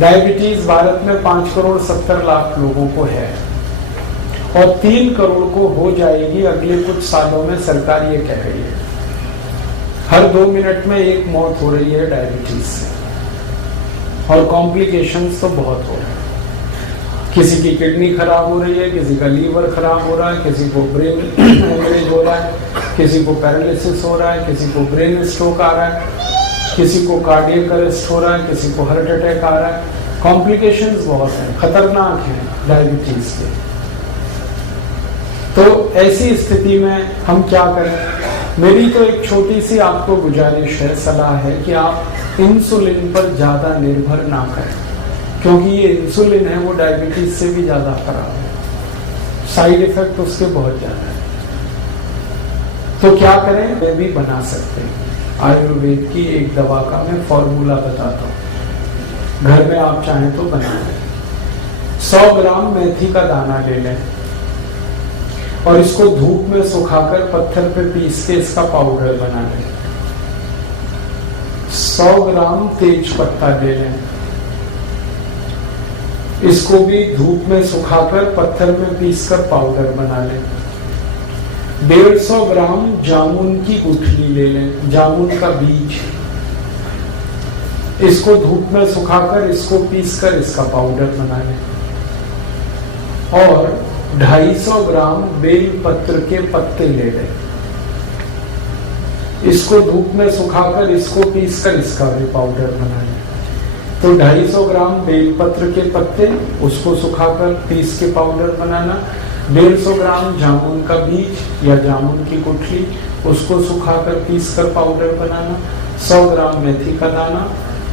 Diabetes Bharat में 5,70,00,000 लोगों को है और 3 करोड़ को हो जाएगी अगले कुछ सालों में, सरकार ये कह रही है। हर 2 मिनट में एक मौत हो रही है डायबिटीज से और कॉम्प्लिकेशंस तो बहुत हो रहे हैं। किसी की किडनी खराब हो रही है, किसी का लीवर खराब हो रहा है, किसी को ब्रेन हेमरेज हो रहा है, किसी को पैरालिसिस हो रहा है, किसी को ब्रेन स्ट्रोक आ रहा है, किसी को कार्डियक अरेस्ट हो रहा है, किसी को हार्ट अटैक आ रहा है। कॉम्प्लिकेशंस बहुत हैं, खतरनाक हैं डायबिटीज के। तो ऐसी स्थिति में हम क्या करें? मेरी तो एक छोटी सी आपको गुजारिश है, सलाह है कि आप इंसुलिन पर ज्यादा निर्भर ना करें, क्योंकि ये इंसुलिन है वो डायबिटीज से भी ज्यादा खराब है, साइड इफेक्ट उसके बहुत ज्यादा है। तो क्या करें? वे भी बना सकते हैं। आयुर्वेद की एक दवा का मैं फॉर्मूला बताता हूँ, घर में आप चाहें तो बनाएं। 100 ग्राम मेथी का दाना ले लें और इसको धूप में सुखाकर पत्थर पे पीस के इसका पाउडर बना लें। 100 ग्राम तेज पत्ता ले लें, इसको भी धूप में सुखाकर पत्थर में पीसकर पाउडर बना लें। 150 ग्राम जामुन की गुठली ले लें, जामुन का बीज, इसको धूप में सुखाकर इसको पीसकर इसका पाउडर बना लें। और 250 ग्राम बेल पत्र के पत्ते ले लें, इसको धूप में सुखाकर इसको पीसकर इसका भी पाउडर बना लें। तो 250 ग्राम बेलपत्र के पत्ते, उसको सुखाकर पीस के पाउडर बनाना। 150 ग्राम जामुन का बीज या जामुन की गुठली, उसको सुखाकर पीस कर पाउडर बनाना। 100 ग्राम मेथी का दाना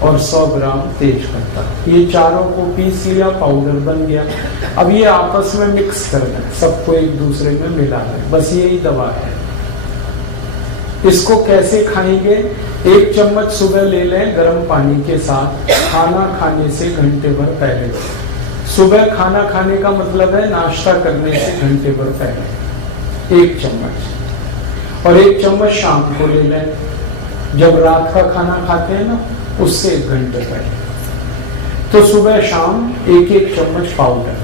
और 100 ग्राम तेज पत्ता, ये चारों को पीस लिया, पाउडर बन गया। अब ये आपस में मिक्स कर दें, सबको एक दूसरे में मिला दें, बस यही दवा है। इसको कैसे खाएंगे? 1 चम्मच सुबह ले लें गर्म पानी के साथ, खाना खाने से घंटे भर पहले। सुबह खाना खाने का मतलब है नाश्ता करने से घंटे भर पहले 1 चम्मच। और 1 चम्मच शाम को ले लें, जब रात का खाना खाते हैं ना, उससे 1 घंटे पहले। तो सुबह शाम 1-1 चम्मच पाउडर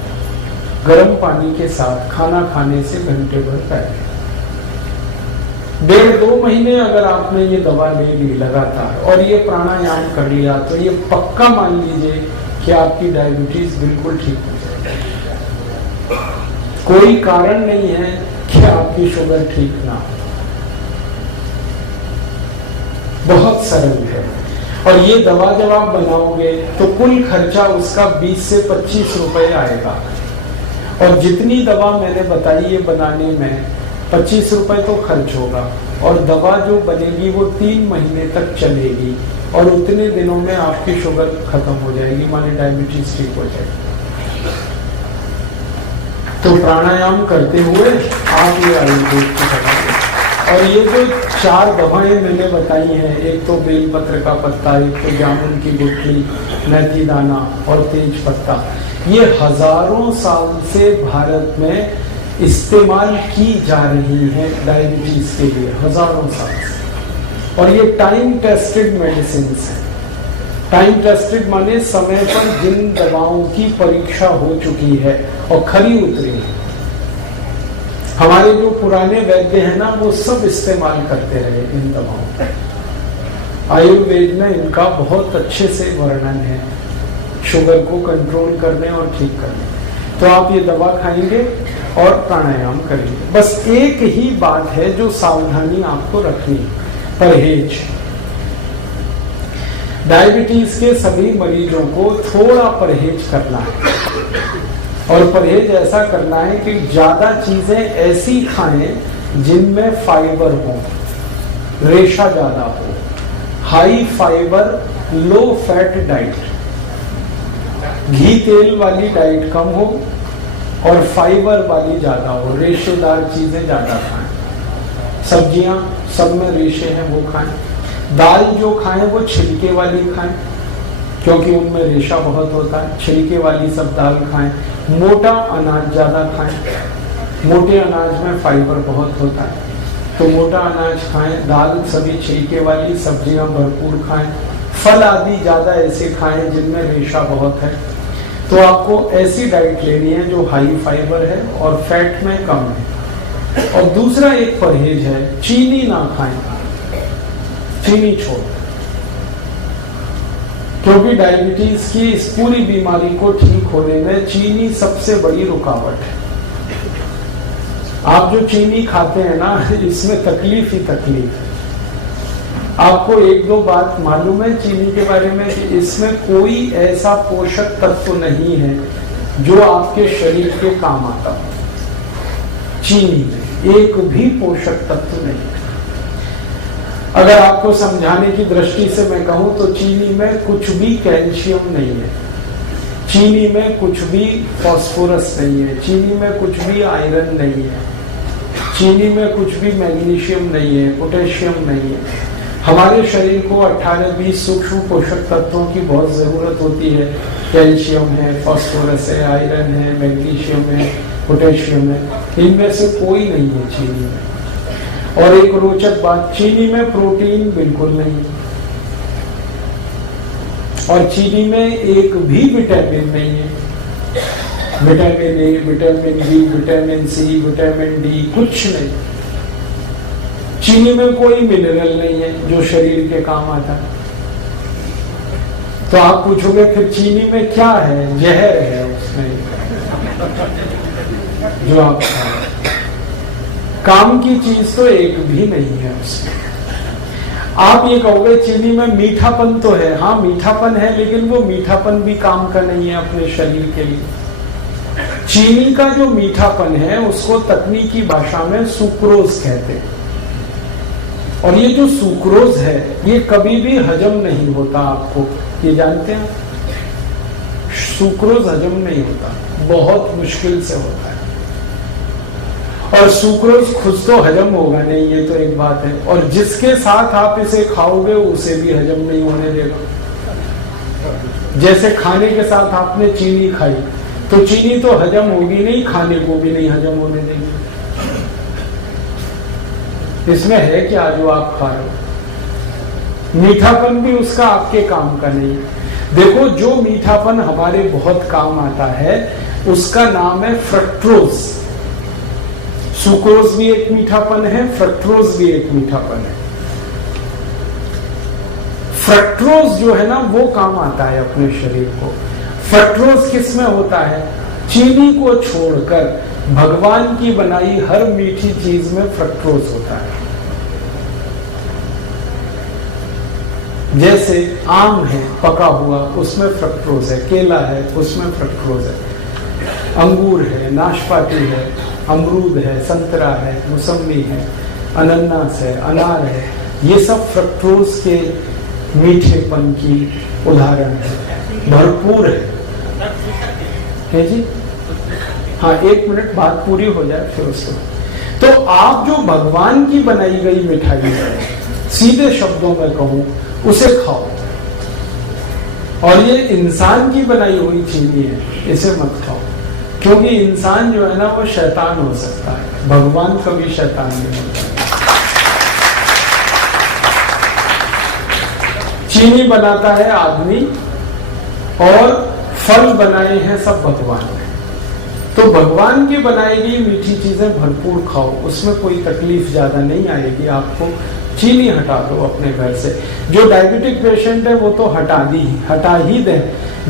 गर्म पानी के साथ खाना खाने से घंटे भर पहले। 1.5-2 महीने अगर आपने ये दवा ले ली लगातार और ये प्राणायाम कर लिया, तो ये पक्का मान लीजिए कि आपकी डायबिटीज बिल्कुल ठीक हो जाएगी। कोई कारण नहीं है कि आपकी शुगर ठीक ना हो, बहुत सरल है। और ये दवा जब आप बनाओगे तो कुल खर्चा उसका 20 से 25 रुपए आएगा। और जितनी दवा मैंने बताई ये बनाने में 25 रुपए तो खर्च होगा, और दवा जो बनेगी वो 3 महीने तक चलेगी, और उतने दिनों में आपकी शुगर खत्म हो जाएगी, माने डायबिटीज ठीक हो जाएगी। तो प्राणायाम करते हुए आप ये आयुर्वेद की दवा, और ये जो 4 दवाएं मैंने बताई हैं, एक तो बेलपत्र का पत्ता, एक तो जामुन की गुठली, मेथी दाना और तेज पत्ता, ये हजारों साल से भारत में इस्तेमाल की जा रही है डायबिटीज के लिए, हजारों साल से। और ये टाइम टेस्टेड मेडिसिन है। टाइम टेस्टेड माने समय पर जिन दवाओं की परीक्षा हो चुकी है और खरी उतरी है। हमारे जो पुराने वैद्य हैं ना, वो सब इस्तेमाल करते रहे इन दवाओं का। आयुर्वेद में इनका बहुत अच्छे से वर्णन है, शुगर को कंट्रोल करने और ठीक करने। तो आप ये दवा खाएंगे और प्राणायाम करेंगे। बस एक ही बात है जो सावधानी आपको रखनी है, परहेज। डायबिटीज के सभी मरीजों को थोड़ा परहेज करना है, और परहेज ऐसा करना है कि ज्यादा चीजें ऐसी खाएं जिनमें फाइबर हो, रेशा ज्यादा हो, high fibre low fat diet, घी तेल वाली डाइट कम हो और फाइबर वाली ज्यादा हो, रेशेदार चीजें ज्यादा खाएं। सब्जियां सब में रेशे हैं वो खाएं। दाल जो खाएं वो छिलके वाली खाएं, क्योंकि उनमें रेशा बहुत होता है, छिलके वाली सब दाल खाएं। मोटा अनाज ज्यादा खाएं, मोटे अनाज में फाइबर बहुत होता है, तो मोटा अनाज खाएं। दाल सभी छिलके वाली, सब्जियां भरपूर खाएं, फल आदि ज्यादा ऐसे खाएं जिनमें रेशा बहुत है। तो आपको ऐसी डाइट लेनी है जो हाई फाइबर है और फैट में कम है। और दूसरा एक परहेज है, चीनी ना खाएं, चीनी छोड़, क्योंकि डायबिटीज की इस पूरी बीमारी को ठीक होने में चीनी सबसे बड़ी रुकावट है। आप जो चीनी खाते हैं ना, इसमें तकलीफ ही तकलीफ है। आपको एक दो बात मालूम है चीनी के बारे में कि इसमें कोई ऐसा पोषक तत्व नहीं है जो आपके शरीर के काम आता हो। चीनी में एक भी पोषक तत्व नहीं। अगर आपको समझाने की दृष्टि से मैं कहूं तो चीनी में कुछ भी कैल्शियम नहीं है, चीनी में कुछ भी फास्फोरस नहीं है, चीनी में कुछ भी आयरन नहीं है, चीनी में कुछ भी मैग्नीशियम नहीं है, पोटेशियम नहीं है। हमारे शरीर को 18-20 सूक्ष्म पोषक तत्वों की बहुत जरूरत होती है। कैल्शियम है, फास्फोरस है, आयरन है, मैग्नीशियम है, पोटेशियम है, इनमें से कोई नहीं है चीनी में। और एक रोचक बात, चीनी में प्रोटीन बिल्कुल नहीं है और चीनी में एक भी विटामिन नहीं है। Vitamin A, vitamin B, vitamin C, vitamin D, कुछ नहीं। चीनी में कोई मिनरल नहीं है जो शरीर के काम आता है। तो आप पूछोगे फिर चीनी में क्या है? जहर है उसमें जो आप काम की चीज तो एक भी नहीं है उसमें। आप ये कहोगे चीनी में मीठापन तो है, हाँ मीठापन है, लेकिन वो मीठापन भी काम का नहीं है अपने शरीर के लिए। चीनी का जो मीठापन है उसको तकनीकी भाषा में सुक्रोज कहते हैं। और ये जो सुक्रोज है ये कभी भी हजम नहीं होता, आपको ये जानते हैं? सुक्रोज हजम नहीं होता, बहुत मुश्किल से होता है। और सुक्रोज खुद तो हजम होगा नहीं, ये तो एक बात है, और जिसके साथ आप इसे खाओगे उसे भी हजम नहीं होने देगा। जैसे खाने के साथ आपने चीनी खाई तो चीनी तो हजम होगी नहीं, खाने को भी नहीं हजम होने देगी। इसमें है क्या जो आप खा रहे हो? मीठापन भी उसका आपके काम का नहीं। देखो, जो मीठापन हमारे बहुत काम आता है उसका नाम है फ्रक्टोज। सुक्रोज भी एक मीठापन है, फ्रक्टोज भी एक मीठापन है। फ्रक्टोज जो है ना वो काम आता है अपने शरीर को। फ्रक्टोज किस में होता है? चीनी को छोड़कर भगवान की बनाई हर मीठी चीज में फ्रक्टोज होता है। जैसे आम है पका हुआ, उसमें फ्रक्टोज है, केला है उसमें फ्रक्टोज है, अंगूर है, नाशपाती है, अमरूद है, संतरा है, मौसमी है, अनानास है, अनार है, ये सब फ्रक्टोज के मीठेपन की उदाहरण है, भरपूर है जी। हाँ, 1 मिनट बात पूरी हो जाए फिर उसको। तो आप जो भगवान की बनाई गई मिठाई है, सीधे शब्दों में कहूं, उसे खाओ। और ये इंसान की बनाई हुई चीनी है, इसे मत खाओ, क्योंकि इंसान जो है ना वो शैतान हो सकता है, भगवान कभी शैतान नहीं होता। चीनी बनाता है आदमी और फल बनाए हैं सब भगवान ने। तो भगवान की बनाई गई मीठी चीजें भरपूर खाओ, उसमें कोई तकलीफ ज्यादा नहीं आएगी आपको। चीनी हटा दो अपने घर से। जो डायबिटिक पेशेंट है वो तो हटा ही दें।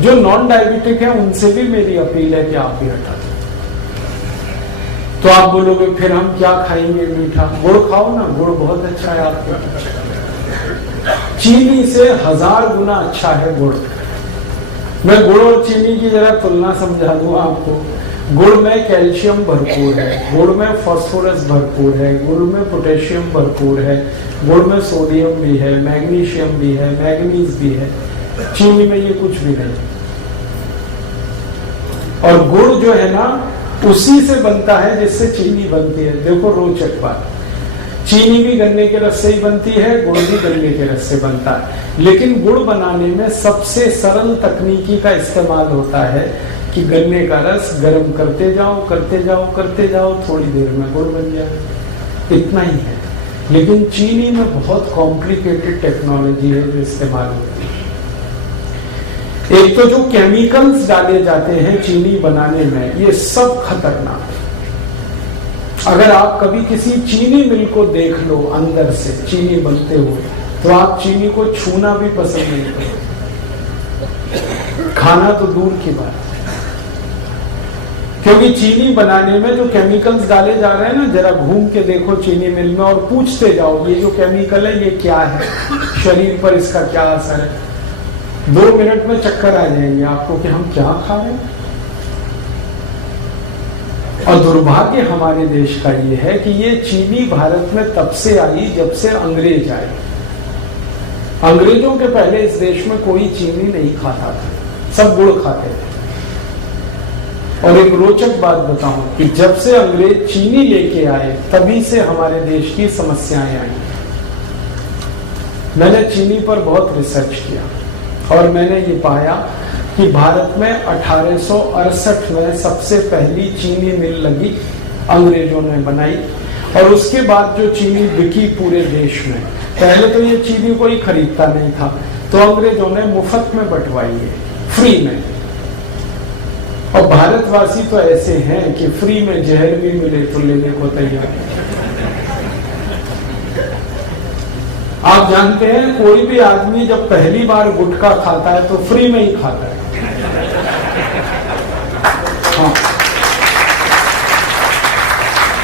जो नॉन डायबिटिक है उनसे भी मेरी अपील है कि आप भी हटा दें। तो आप बोलोगे फिर हम क्या खाएंगे मीठा? गुड़ खाओ ना, गुड़ बहुत अच्छा है आपका। चीनी से 1000 गुना अच्छा है गुड़। मैं गुड़ और चीनी की जरा तुलना समझा दूं आपको। गुड़ में कैल्शियम भरपूर है, गुड़ में फास्फोरस भरपूर है, गुड़ में पोटेशियम भरपूर है, गुड़ में सोडियम भी है, मैग्नीशियम भी है, मैग्नीज भी है। चीनी में ये कुछ भी नहीं। और गुड़ जो है ना उसी से बनता है जिससे चीनी बनती है। देखो रोचक बात, चीनी भी गन्ने के रस से ही बनती है, गुड़ भी गन्ने के रस से बनता है। लेकिन गुड़ बनाने में सबसे सरल तकनीकी का इस्तेमाल होता है कि गन्ने का रस गर्म करते जाओ, थोड़ी देर में गुड़ बन जाए। इतना ही है। लेकिन चीनी में बहुत कॉम्प्लिकेटेड टेक्नोलॉजी है जो इस्तेमाल होती है। एक तो जो केमिकल्स डाले जाते हैं चीनी बनाने में, ये सब खतरनाक है। अगर आप कभी किसी चीनी मिल को देख लो अंदर से चीनी बनते हुए, तो आप चीनी को छूना भी पसंद नहीं करोगे, खाना तो दूर की बात है। क्योंकि चीनी बनाने में जो केमिकल्स डाले जा रहे हैं ना, जरा घूम के देखो चीनी मिल में और पूछते जाओ ये जो केमिकल है ये क्या है, शरीर पर इसका क्या असर है। 2 मिनट में चक्कर आ जाएंगे आपको कि हम क्या खा रहे हैं। और दुर्भाग्य हमारे देश का ये है कि ये चीनी भारत में तब से आई जब से अंग्रेज आए। अंग्रेजों के पहले इस देश में कोई चीनी नहीं खाता था, सब गुड़ खाते थे। और एक रोचक बात बताऊं कि जब से अंग्रेज चीनी लेके आए तभी से हमारे देश की समस्याएं आई। मैंने चीनी पर बहुत रिसर्च किया और मैंने ये पाया कि भारत में 1868 में सबसे पहली चीनी मिल लगी, अंग्रेजों ने बनाई। और उसके बाद जो चीनी बिकी पूरे देश में, पहले तो ये चीनी कोई खरीदता नहीं था, तो अंग्रेजों ने मुफ्त में बंटवाई है, फ्री में। और भारतवासी तो ऐसे हैं कि फ्री में जहर भी मिले तो लेने को तैयार। आप जानते हैं कोई भी आदमी जब पहली बार गुटखा खाता है तो फ्री में ही खाता है। हाँ,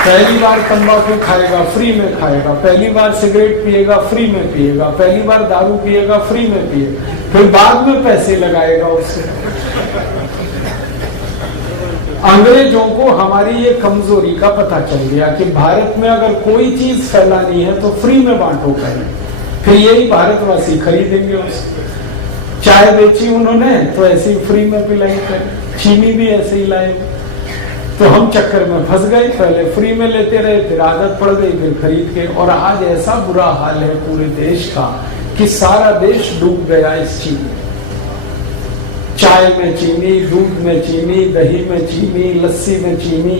पहली बार तंबाकू खाएगा फ्री में खाएगा, पहली बार सिगरेट पिएगा फ्री में पिएगा, पहली बार दारू पिएगा फ्री में पिएगा, फिर बाद में पैसे लगाएगा उससे। अंग्रेजों को हमारी ये कमजोरी का पता चल गया कि भारत में अगर कोई चीज फैलानी है तो फ्री में बांटो पहले, फिर यही भारतवासी खरीदेंगे उसको। चाय बेची उन्होंने तो ऐसे ही फ्री में पिलाई, चीनी भी ऐसे ही लाए। तो हम चक्कर में फंस गए, पहले फ्री में लेते रहे, फिर आदत पड़ गई, फिर खरीद के। और आज ऐसा बुरा हाल है पूरे देश का कि सारा देश डूब गया इस चीनी। चाय में चीनी, दूध में चीनी, दही में चीनी, लस्सी में चीनी,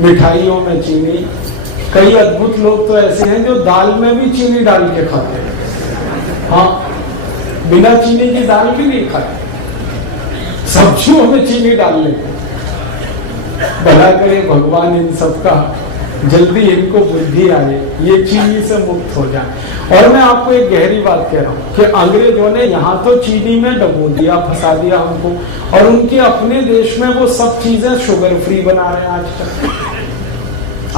मिठाइयों में चीनी। कई अद्भुत लोग तो ऐसे हैं जो दाल में भी चीनी डाल के खाते हैं। हाँ, बिना चीनी की दाल भी नहीं खाते, सब्जियों में चीनी डाल लेते। भला करे भगवान इन सबका जल्दी इनको बुद्धि आए, ये चीनी से मुक्त हो जाए। और मैं आपको एक गहरी बात कह रहा हूं कि अंग्रेजों ने यहाँ तो चीनी में डबो दिया, फंसा दिया हमको, और उनके अपने देश में वो सब चीजें शुगर फ्री बना रहे हैं आजकल।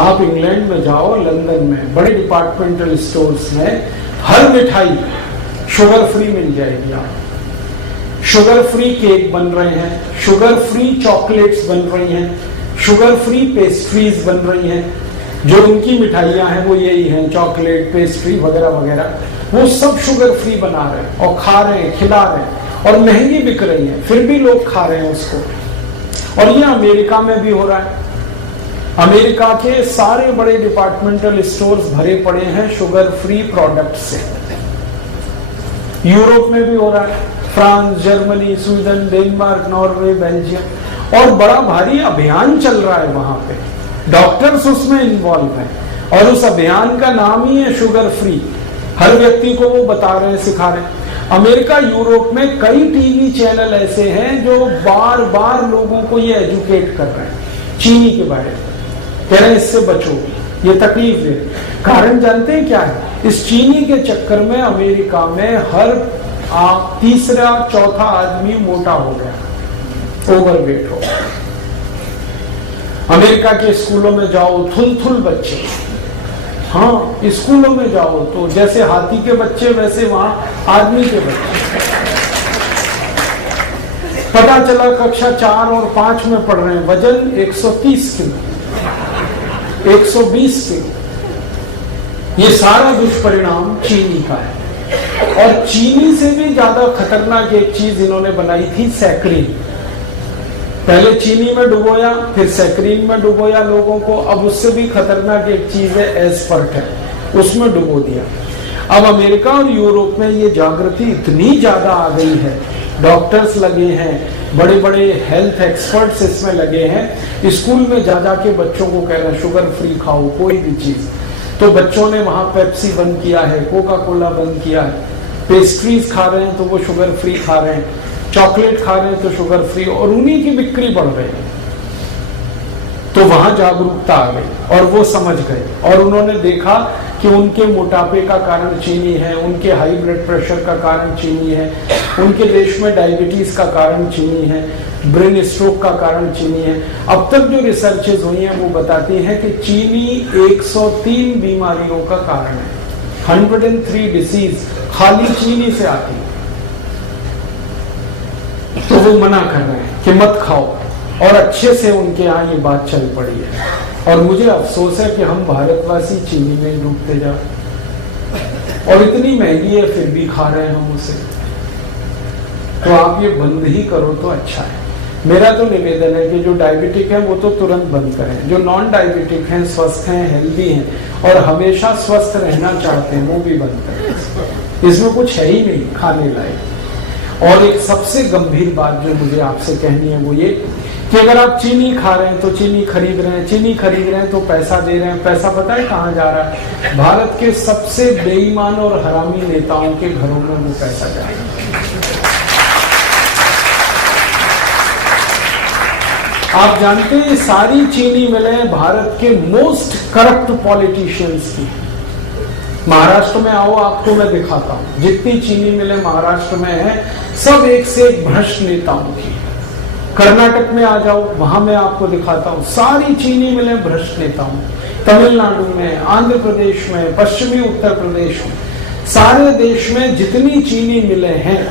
आप इंग्लैंड में जाओ, लंदन में बड़े डिपार्टमेंटल स्टोर्स में हर मिठाई शुगर फ्री मिल जाएगी। आप शुगर फ्री केक बन रहे हैं, शुगर फ्री चॉकलेट्स बन रही हैं, शुगर फ्री पेस्ट्रीज बन रही हैं। जो उनकी मिठाइयां हैं वो यही हैं, चॉकलेट, पेस्ट्री वगैरह वगैरह, वो सब शुगर फ्री बना रहे हैं और खा रहे हैं, खिला रहे हैं, और महंगी बिक रही है, फिर भी लोग खा रहे हैं उसको। और ये अमेरिका में भी हो रहा है। अमेरिका के सारे बड़े डिपार्टमेंटल स्टोर्स भरे पड़े हैं शुगर फ्री प्रोडक्ट से। यूरोप में भी हो रहा है, France, Germany, Sweden, Denmark, Norway, Belgium, और बड़ा भारी अभियान चल रहा है वहां पे। डॉक्टर्स उसमें इन्वॉल्व हैं और उस अभियान का नाम ही है शुगर फ्री। हर व्यक्ति को वो बता रहे हैं, सिखा रहे हैं। अमेरिका, यूरोप में कई टीवी चैनल ऐसे हैं जो बार बार लोगों को ये एजुकेट कर रहे हैं चीनी के बारे में, कह रहे हैं इससे बचो, ये तकलीफ दे। कारण जानते हैं क्या है? इस चीनी के चक्कर में अमेरिका में हर तीसरा चौथा आदमी मोटा हो गया, ओवरवेट हो गया। अमेरिका के स्कूलों में जाओ, थुल बच्चे, हाँ स्कूलों में जाओ तो जैसे हाथी के बच्चे वैसे वहां आदमी के बच्चे। पता चला कक्षा 4 और 5 में पढ़ रहे हैं, वजन 130 किलो, 120 किलो। ये सारा दुष्परिणाम चीनी का है। और चीनी से भी ज्यादा खतरनाक एक चीज इन्होंने बनाई थी, सैकरीन। पहले चीनी में डुबोया, फिर सैकरीन में डुबोया लोगों को। अब उससे भी खतरनाक एक चीज है एस्पर्टेम, उसमें डुबो दिया। अब अमेरिका और यूरोप में ये जागृति इतनी ज्यादा आ गई है, डॉक्टर्स लगे हैं, बड़े बड़े हेल्थ एक्सपर्ट्स इसमें लगे हैं, स्कूल में जा के बच्चों को कह रहे हैं शुगर फ्री खाओ कोई भी चीज। तो बच्चों ने वहां पेप्सी बंद किया है, कोका कोला बंद किया है, पेस्ट्रीज खा रहे हैं तो वो शुगर फ्री खा रहे हैं, चॉकलेट खा रहे हैं तो शुगर फ्री, और उन्हीं की बिक्री बढ़ रही है। तो वहां जागरूकता आ गई और वो समझ गए, और उन्होंने देखा कि उनके मोटापे का कारण चीनी है, उनके हाई ब्लड प्रेशर का कारण चीनी है, उनके देश में डायबिटीज का कारण चीनी है, ब्रेन स्ट्रोक का कारण चीनी है। अब तक जो रिसर्चेज हुई हैं वो बताती हैं कि चीनी 103 बीमारियों का कारण है। 103 डिसीज खाली चीनी से आती है। तो वो मना कर रहे हैं कि मत खाओ, और अच्छे से उनके यहाँ ये बात चल पड़ी है। और मुझे अफसोस है कि हम भारतवासी चीनी में डूबते जा, और इतनी महंगी है फिर भी खा रहे हैं हम उसे। तो आप ये बंद ही करो तो अच्छा है। मेरा तो निवेदन है कि जो डायबिटिक है वो तो तुरंत बंद करें, जो नॉन डायबिटिक हैं, स्वस्थ हैं, हेल्दी हैं और हमेशा स्वस्थ रहना चाहते हैं, वो भी बंद करें। इसमें कुछ है ही नहीं खाने लायक। और एक सबसे गंभीर बात जो मुझे आपसे कहनी है वो ये कि अगर आप चीनी खा रहे हैं तो चीनी खरीद रहे हैं, चीनी खरीद रहे हैं तो पैसा दे रहे हैं, पैसा पता है कहाँ जा रहा है? भारत के सबसे बेईमान और हरामी नेताओं के घरों में वो पैसा जा रहा है। आप जानते हैं सारी चीनी मिलें भारत के मोस्ट करप्ट पॉलिटिशियंस की। महाराष्ट्र में आओ, आपको मैं दिखाता हूं, जितनी चीनी मिलें महाराष्ट्र में है सब एक से एक भ्रष्ट नेताओं की। कर्नाटक में आ जाओ, वहां मैं आपको दिखाता हूं सारी चीनी मिलें भ्रष्ट नेताओं। तमिलनाडु में, आंध्र प्रदेश में, पश्चिमी उत्तर प्रदेश में, सारे देश में जितनी चीनी मिलें हैं,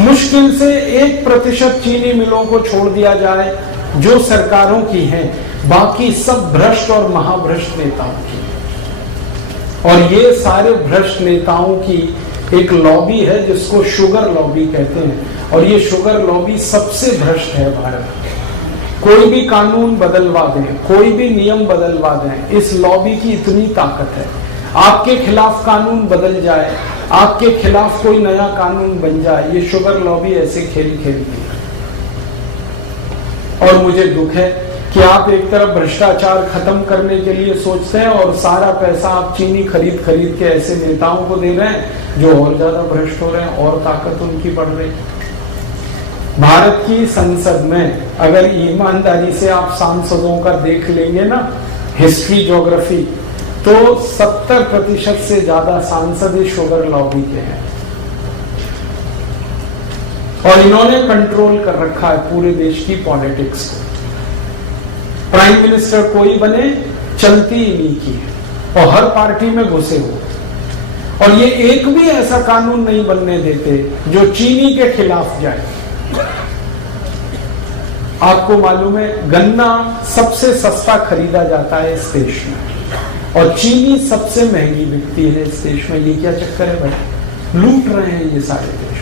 मुश्किल से 1% चीनी मिलों को छोड़ दिया जाए जो सरकारों की हैं, बाकी सब भ्रष्ट और महाभ्रष्ट नेताओं की। और ये सारे भ्रष्ट नेताओं की एक लॉबी है जिसको शुगर लॉबी कहते हैं, और ये शुगर लॉबी सबसे भ्रष्ट है भारत। कोई भी कानून बदलवा दें, कोई भी नियम बदलवा दें, इस लॉबी की इतनी ताकत है। आपके खिलाफ कानून बदल जाए, आपके खिलाफ कोई नया कानून बन जाए, ये शुगर लॉबी ऐसे खेल खेलती है। और मुझे दुख है कि आप एक तरफ भ्रष्टाचार खत्म करने के लिए सोचते हैं और सारा पैसा आप चीनी खरीद खरीद के ऐसे नेताओं को दे रहे हैं जो और ज्यादा भ्रष्ट हो रहे हैं और ताकत उनकी बढ़ रही। भारत की संसद में अगर ईमानदारी से आप सांसदों का देख लेंगे ना हिस्ट्री ज्योग्राफी, तो 70% से ज्यादा सांसद इस शुगर लॉबी के हैं, और इन्होंने कंट्रोल कर रखा है पूरे देश की पॉलिटिक्स को। प्राइम मिनिस्टर कोई बने, चलती ही नहीं की है, और हर पार्टी में घुसे हो। और ये एक भी ऐसा कानून नहीं बनने देते जो चीनी के खिलाफ जाए। आपको मालूम है गन्ना सबसे सस्ता खरीदा जाता है इस देश में, और चीनी सबसे महंगी बिकती है इस देश में। ये क्या चक्कर है भाई? लूट रहे हैं ये सारे देश।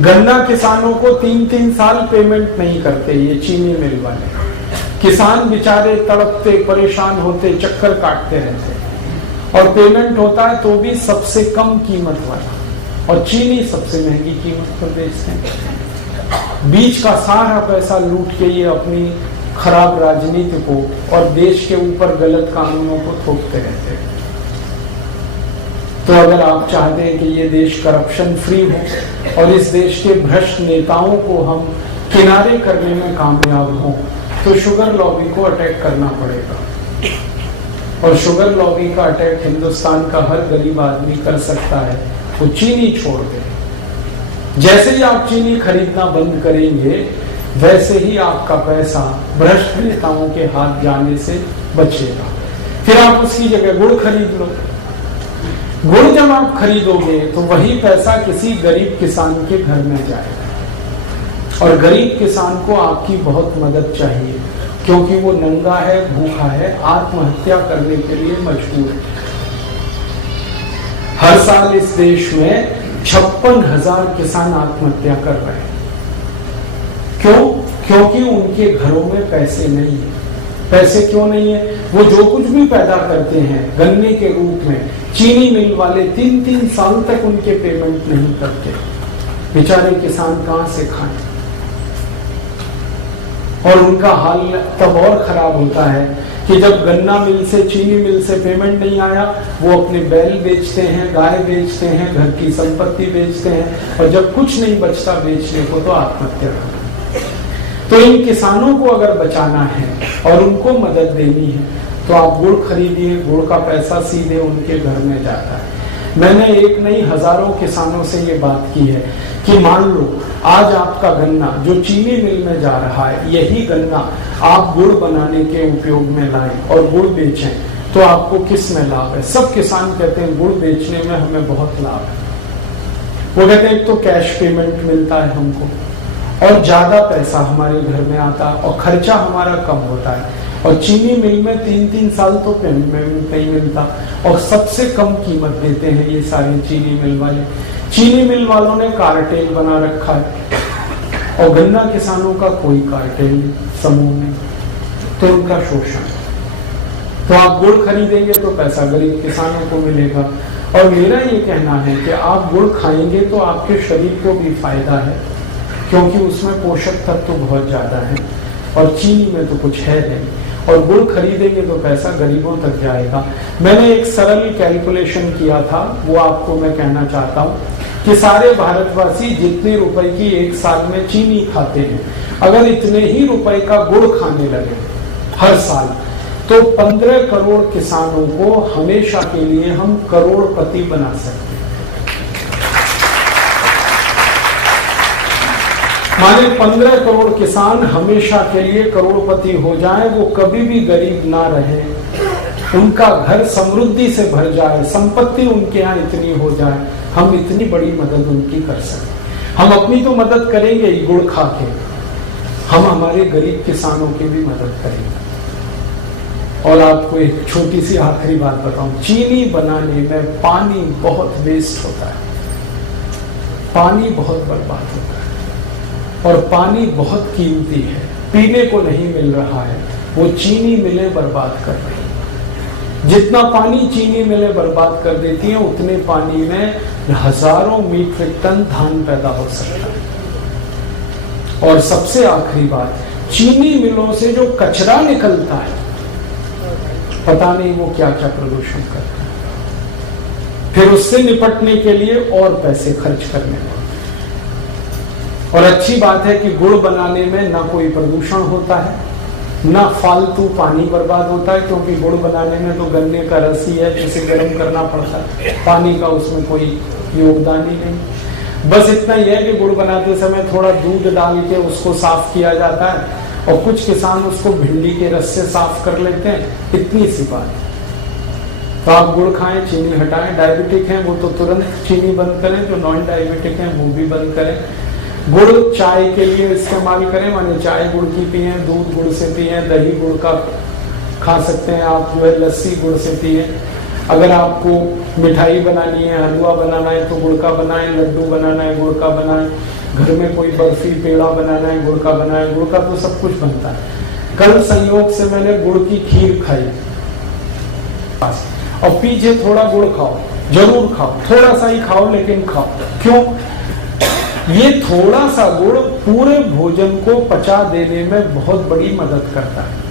गन्ना किसानों को 3-3 साल पेमेंट नहीं करते ये चीनी मिल वाले। किसान बेचारे तड़पते, परेशान होते, चक्कर काटते रहते, और पेमेंट होता है तो भी सबसे कम कीमत वाला, और चीनी सबसे महंगी कीमत पर बेचते हैं। बीच का सारा पैसा लूट के ये अपनी खराब राजनीति को और देश के ऊपर गलत कानूनों को थोपते रहते हैं। तो अगर आप चाहते हैं कि ये देश करप्शन फ्री हो और इस देश के भ्रष्ट नेताओं को हम किनारे करने में कामयाब हों, तो शुगर लॉबी को अटैक करना पड़ेगा। और शुगर लॉबी का अटैक हिंदुस्तान का हर गरीब आदमी कर सकता है। वो चीनी छोड़ दे। जैसे ही आप चीनी खरीदना बंद करेंगे, वैसे ही आपका पैसा भ्रष्ट नेताओं के हाथ जाने से बचेगा। फिर आप उसकी जगह गुड़ खरीद लो। गुड़ जब आप खरीदोगे तो वही पैसा किसी गरीब किसान के घर में जाएगा, और गरीब किसान को आपकी बहुत मदद चाहिए, क्योंकि वो नंगा है, भूखा है, आत्महत्या करने के लिए मजबूर है। हर साल इस देश में 56,000 किसान आत्महत्या कर रहे हैं। क्यों? क्योंकि उनके घरों में पैसे नहीं है। पैसे क्यों नहीं है? वो जो कुछ भी पैदा करते हैं गन्ने के रूप में, चीनी मिल वाले 3-3 साल तक उनके पेमेंट नहीं करते। बेचारे किसान कहां से खाएं? और उनका हाल तब और खराब होता है कि जब गन्ना मिल से, चीनी मिल से पेमेंट नहीं आया, वो अपने बैल बेचते हैं, गाय बेचते हैं, घर की संपत्ति बेचते हैं, और जब कुछ नहीं बचता बेचने को तो आत्महत्या करते हैं। तो इन किसानों को अगर बचाना है और उनको मदद देनी है तो आप गुड़ खरीदिए, गुड़ का पैसा सीधे उनके घर में जाता है। मैंने एक नहीं हजारों किसानों से ये बात की है कि मान लो आज आपका गन्ना जो चीनी मिल में जा रहा है, यही गन्ना आप गुड़ बनाने के उपयोग में लाएं और गुड़ बेचें, तो आपको किस में लाभ है? सब किसान कहते हैं गुड़ बेचने में हमें बहुत लाभ है। वो कहते हैं एक तो कैश पेमेंट मिलता है हमको और ज्यादा पैसा हमारे घर में आता है और खर्चा हमारा कम होता है, और चीनी मिल में 3-3 साल तो पेमेंट नहीं मिलता और सबसे कम कीमत देते हैं ये सारे चीनी मिल वाले। चीनी मिल वालों ने कार्टेल बना रखा है और गन्ना किसानों का कोई कार्टेल समूह नहीं, तो उनका शोषण। तो आप गुड़ खरीदेंगे तो पैसा गरीब किसानों को मिलेगा। और मेरा ये कहना है कि आप गुड़ खाएंगे तो आपके शरीर को भी फायदा है, क्योंकि उसमें पोषक तत्व तो बहुत ज्यादा है और चीनी में तो कुछ है नहीं, और गुड़ खरीदेंगे तो पैसा गरीबों तक जाएगा। मैंने एक सरल कैलकुलेशन किया था, वो आपको मैं कहना चाहता हूँ कि सारे भारतवासी जितने रुपए की एक साल में चीनी खाते हैं, अगर इतने ही रुपए का गुड़ खाने लगे हर साल, तो 15 करोड़ किसानों को हमेशा के लिए हम करोड़पति बना सकते हैं। माने 15 करोड़ किसान हमेशा के लिए करोड़पति हो जाएं, वो कभी भी गरीब ना रहे, उनका घर समृद्धि से भर जाए, संपत्ति उनके यहाँ इतनी हो जाए, हम इतनी बड़ी मदद उनकी कर सकते। हम अपनी तो मदद करेंगे ही गुड़ खा के, हम हमारे गरीब किसानों की भी मदद करेंगे। और आपको एक छोटी सी आखिरी बात बताऊं, चीनी बनाने में पानी बहुत वेस्ट होता है, पानी बहुत बर्बाद होता है और पानी बहुत कीमती है, पीने को नहीं मिल रहा है, वो चीनी मिलें बर्बाद कर रही है। जितना पानी चीनी मिलें बर्बाद कर देती हैं, उतने पानी में हजारों मीट्रिक टन धान पैदा हो सकता है। और सबसे आखिरी बात, चीनी मिलों से जो कचरा निकलता है, पता नहीं वो क्या क्या प्रदूषण करता है, फिर उससे निपटने के लिए और पैसे खर्च करने पड़ते हैं। और अच्छी बात है कि गुड़ बनाने में ना कोई प्रदूषण होता है, ना फालतू पानी बर्बाद होता है, क्योंकि गुड़ बनाने में तो गन्ने का रस ही है जिसे गर्म करना पड़ता है, पानी का उसमें कोई योगदान ही नहीं। बस इतना ही है कि गुड़ बनाते समय थोड़ा दूध डाल के उसको साफ किया जाता है और कुछ किसान उसको भिंडी के रस से साफ कर लेते हैं, इतनी सी बात। तो आप गुड़ खाएं, चीनी हटाएं। डायबिटिक हैं वो तो तुरंत चीनी बंद करें, जो नॉन डायबिटिक हैं वो भी बंद करें। गुड़ चाय के लिए इस्तेमाल करें, माने चाय गुड़ की पिए, दूध गुड़ से पिए, दही गुड़ का खा सकते हैं आप, जो है लस्सी गुड़ से पिए। अगर आपको मिठाई बनानी है, हलवा बनाना है तो गुड़ का बनाएं, लड्डू बनाना है गुड़ का बनाएं, घर में कोई बर्फी पेड़ा बनाना है गुड़ का बनाएं, गुड़ का तो सब कुछ बनता है। कल संयोग से मैंने गुड़ की खीर खाई, और पीछे थोड़ा गुड़ खाओ, जरूर खाओ, थोड़ा सा ही खाओ लेकिन खाओ। क्यों? ये थोड़ा सा गुड़ पूरे भोजन को पचा देने में बहुत बड़ी मदद करता है।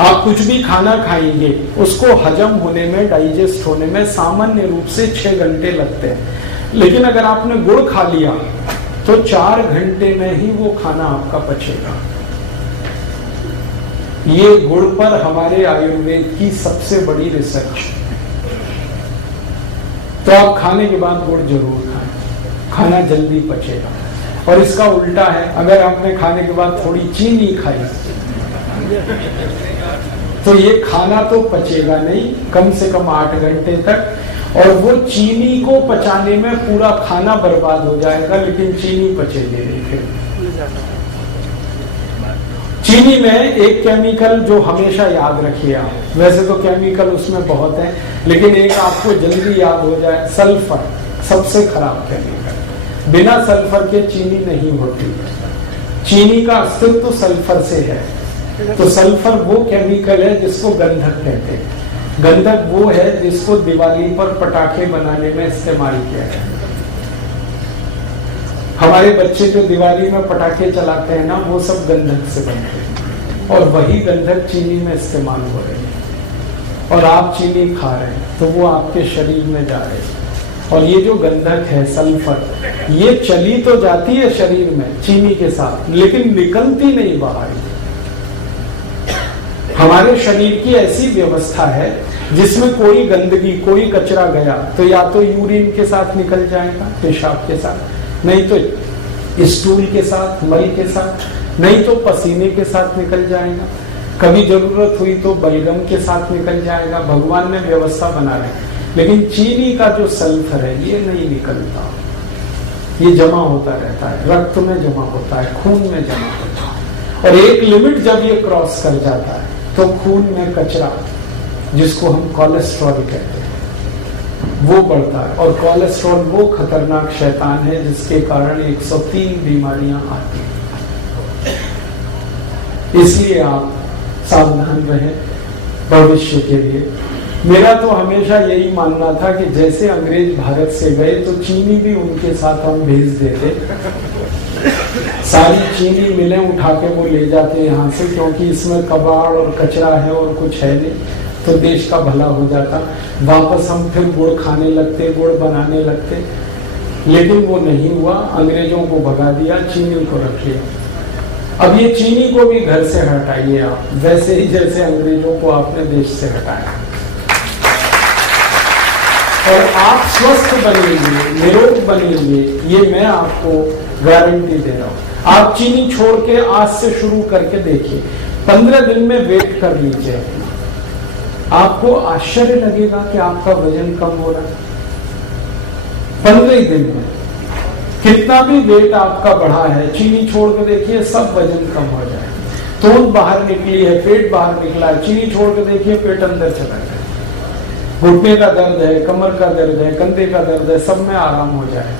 आप कुछ भी खाना खाएंगे, उसको हजम होने में, डाइजेस्ट होने में सामान्य रूप से 6 घंटे लगते हैं, लेकिन अगर आपने गुड़ खा लिया तो 4 घंटे में ही वो खाना आपका पचेगा। ये गुड़ पर हमारे आयुर्वेद की सबसे बड़ी रिसर्च। तो आप खाने के बाद गुड़ जरूर खाएं, खाना जल्दी पचेगा। और इसका उल्टा है, अगर आपने खाने के बाद थोड़ी चीनी खाई तो ये खाना तो पचेगा नहीं कम से कम 8 घंटे तक, और वो चीनी को पचाने में पूरा खाना बर्बाद हो जाएगा, लेकिन चीनी पचेगी नहीं। फिर चीनी में एक केमिकल जो हमेशा याद रखिए आप, वैसे तो केमिकल उसमें बहुत है, लेकिन एक आपको जल्दी याद हो जाए, सल्फर सबसे खराब केमिकल। बिना सल्फर के चीनी नहीं होती, चीनी का अस्तित्व तो सल्फर से है। तो सल्फर वो केमिकल है जिसको गंधक कहते हैं। गंधक वो है जिसको दिवाली पर पटाखे बनाने में इस्तेमाल किया जाए। हमारे बच्चे जो दिवाली में पटाखे चलाते हैं ना, वो सब गंधक से बनते हैं। और वही गंधक चीनी में इस्तेमाल हो रही है, और आप चीनी खा रहे हैं तो वो आपके शरीर में जा रही है। और ये जो गंधक है सल्फर, ये चली तो जाती है शरीर में चीनी के साथ, लेकिन निकलती नहीं बाहर। हमारे शरीर की ऐसी व्यवस्था है जिसमें कोई गंदगी, कोई कचरा गया तो या तो यूरिन के साथ निकल जाएगा, पेशाब के साथ, नहीं तो स्टूल के साथ, मल के साथ, नहीं तो पसीने के साथ निकल जाएगा, कभी जरूरत हुई तो बलगम के साथ निकल जाएगा। भगवान ने व्यवस्था बना रही, लेकिन चीनी का जो सल्फर है ये नहीं निकलता, ये जमा होता रहता है, रक्त में जमा होता है, खून में जमा होता है, और एक लिमिट जब ये क्रॉस कर जाता है तो खून में कचरा, जिसको हम कोलेस्ट्रॉल कहते हैं, वो बढ़ता है। और कोलेस्ट्रॉल वो खतरनाक शैतान है जिसके कारण 103 बीमारियां आती हैं। इसलिए आप सावधान रहें भविष्य के लिए। मेरा तो हमेशा यही मानना था कि जैसे अंग्रेज भारत से गए तो चीनी भी उनके साथ हम भेज देते, सारी चीनी मिलें उठा के वो ले जाते यहाँ से, क्योंकि इसमें कबाड़ और कचरा है और कुछ है नहीं, तो देश का भला हो जाता। वापस हम फिर गुड़ खाने लगते, गुड़ बनाने लगते, लेकिन वो नहीं हुआ, अंग्रेजों को भगा दिया, चीनी को रख लिया। अब ये चीनी को भी घर से हटाइए आप, वैसे ही जैसे अंग्रेजों को आपने देश से हटाया, और आप स्वस्थ बनेंगे, निरोग बनेंगे, ये मैं आपको गारंटी दे रहा हूं। आप चीनी छोड़ के आज से शुरू करके देखिए, 15 दिन में वेट कर लीजिए, आपको आश्चर्य लगेगा कि आपका वजन कम हो रहा है 15 दिन में। कितना भी वेट आपका बढ़ा है, चीनी छोड़ के देखिए, सब वजन कम हो जाए। तोंद बाहर निकली है, पेट बाहर निकला है, चीनी छोड़ के देखिए, पेट अंदर चला जाए। घुटने का दर्द है, कमर का दर्द है, कंधे का दर्द है, सब में आराम हो जाए।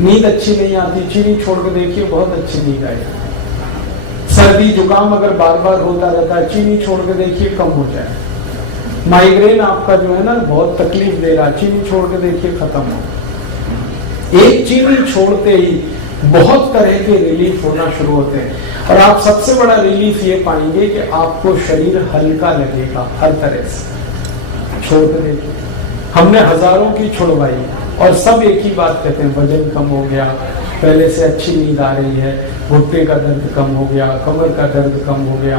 नींद अच्छी नहीं आती, चीनी छोड़ के देखिए, बहुत अच्छी नींद आएगी। सर्दी जुकाम अगर बार बार होता रहता है, चीनी छोड़ के देखिए, कम हो जाए। माइग्रेन आपका जो है ना बहुत तकलीफ दे रहा है, चीनी छोड़ के देखिए, खत्म हो। एक चीनी छोड़ते ही बहुत तरह के रिलीफ होना शुरू होते हैं, और आप सबसे बड़ा रिलीफ ये पाएंगे कि आपको शरीर हल्का लगेगा हर तरह से। छोड़ के देखिए, हमने हजारों की छुड़वाई और सब एक ही बात कहते हैं, वजन कम हो गया, पहले से अच्छी नींद आ रही है, घुटने का दर्द कम हो गया, कमर का दर्द कम हो गया,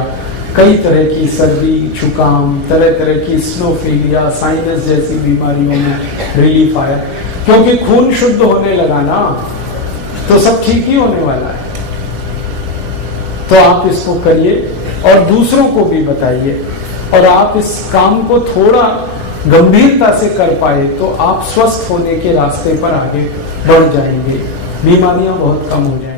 कई तरह की सर्दी जुकाम, तरह तरह की स्नोफीलिया, साइनस जैसी बीमारियों में रिलीफ आया, क्योंकि खून शुद्ध होने लगा ना, तो सब ठीक ही होने वाला है। तो आप इसको करिए और दूसरों को भी बताइए, और आप इस काम को थोड़ा गंभीरता से कर पाए तो आप स्वस्थ होने के रास्ते पर आगे बढ़ जाएंगे, बीमारियां बहुत कम हो जाएंगी।